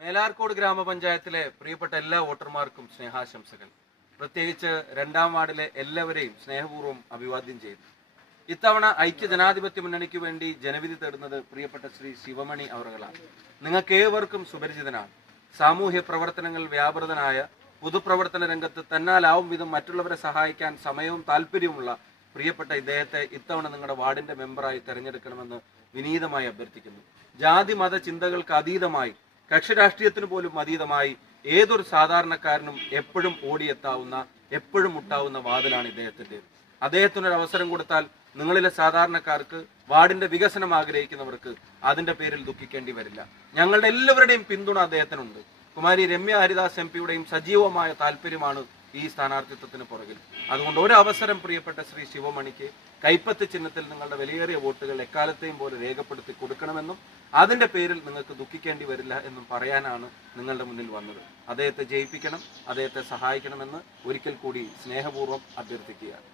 മേലാർക്കോട് ഗ്രാമപഞ്ചായത്തിലെ പ്രിയപ്പെട്ട എല്ലാ വോട്ടർമാർക്കും സ്നേഹാശംസകൾ. പ്രത്യേകിച്ച് രണ്ടാം വാർഡിലെ എല്ലാവരെയും സ്നേഹപൂർവം അഭിവാദ്യം ചെയ്തു ഇത്തവണ ഐക്യ ജനാധിപത്യ മുന്നണിക്ക് വേണ്ടി ജനവിധി തേടുന്നത് പ്രിയപ്പെട്ട ശ്രീ ശിവമണി അവറുകളാണ്. നിങ്ങൾക്ക് ഏവർക്കും സുപരിചിതനാണ്. സാമൂഹ്യ പ്രവർത്തനങ്ങൾ വ്യാപൃതനായ പൊതുപ്രവർത്തന രംഗത്ത് തന്നാലാവും വിധം മറ്റുള്ളവരെ സഹായിക്കാൻ സമയവും താല്പര്യവുമുള്ള പ്രിയപ്പെട്ട ഇദ്ദേഹത്തെ ഇത്തവണ നിങ്ങളുടെ വാർഡിന്റെ മെമ്പറായി തെരഞ്ഞെടുക്കണമെന്ന് വിനീതമായി അഭ്യർത്ഥിക്കുന്നു. ജാതി മത ചിന്തകൾക്ക് അതീതമായി കക്ഷി രാഷ്ട്രീയത്തിന് പോലും അതീതമായി ഏതൊരു സാധാരണക്കാരനും എപ്പോഴും ഓടിയെത്താവുന്ന എപ്പോഴും മുട്ടാവുന്ന വാതിലാണ് ഇദ്ദേഹത്തിന്റെ അദ്ദേഹത്തിനൊരു അവസരം കൊടുത്താൽ നിങ്ങളിലെ സാധാരണക്കാർക്ക് വാർഡിന്റെ വികസനം ആഗ്രഹിക്കുന്നവർക്ക് അതിന്റെ പേരിൽ ദുഃഖിക്കേണ്ടി വരില്ല. ഞങ്ങളുടെ എല്ലാവരുടെയും പിന്തുണ അദ്ദേഹത്തിനുണ്ട്. കുമാരി രമ്യ ഹരിദാസ് എം പിയുടെയും സജീവമായ താല്പര്യമാണ് ഈ സ്ഥാനാർത്ഥിത്വത്തിന് പുറകിൽ. അതുകൊണ്ട് ഒരു അവസരം പ്രിയപ്പെട്ട ശ്രീ ശിവമണിക്ക് കൈപ്പത്ത് ചിഹ്നത്തിൽ നിങ്ങളുടെ വിലയേറിയ വോട്ടുകൾ എക്കാലത്തെയും പോലെ രേഖപ്പെടുത്തി കൊടുക്കണമെന്നും അതിന്റെ പേരിൽ നിങ്ങൾക്ക് ദുഃഖിക്കേണ്ടി വരില്ല എന്നും പറയാനാണ് നിങ്ങളുടെ മുന്നിൽ വന്നത്. അദ്ദേഹത്തെ ജയിപ്പിക്കണം അദ്ദേഹത്തെ സഹായിക്കണമെന്ന് ഒരിക്കൽ കൂടി സ്നേഹപൂർവം അഭ്യർത്ഥിക്കുകയാണ്.